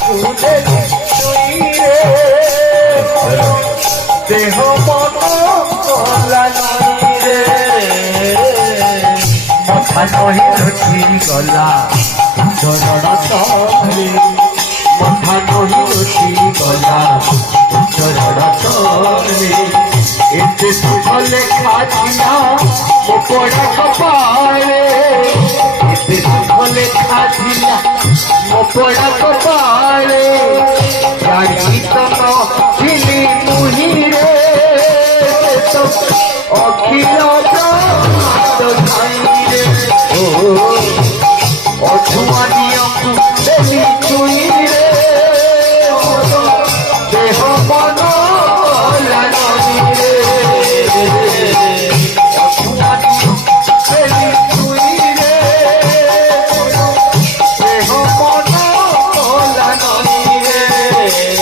তুলে তুই রে দেহ মন গলা নই রে মথা নহি লুচি গলা চরণ তলে মথা নহি লুচি গলা চরণ তলে এতে সুখ লেখা ছিল ମୋ ପୋଡ଼ା କପାଳେ ଏତେ ସୁଖ ଲେଖା ଥିଲା ମୋ ପୋଡ଼ା କପାଳେ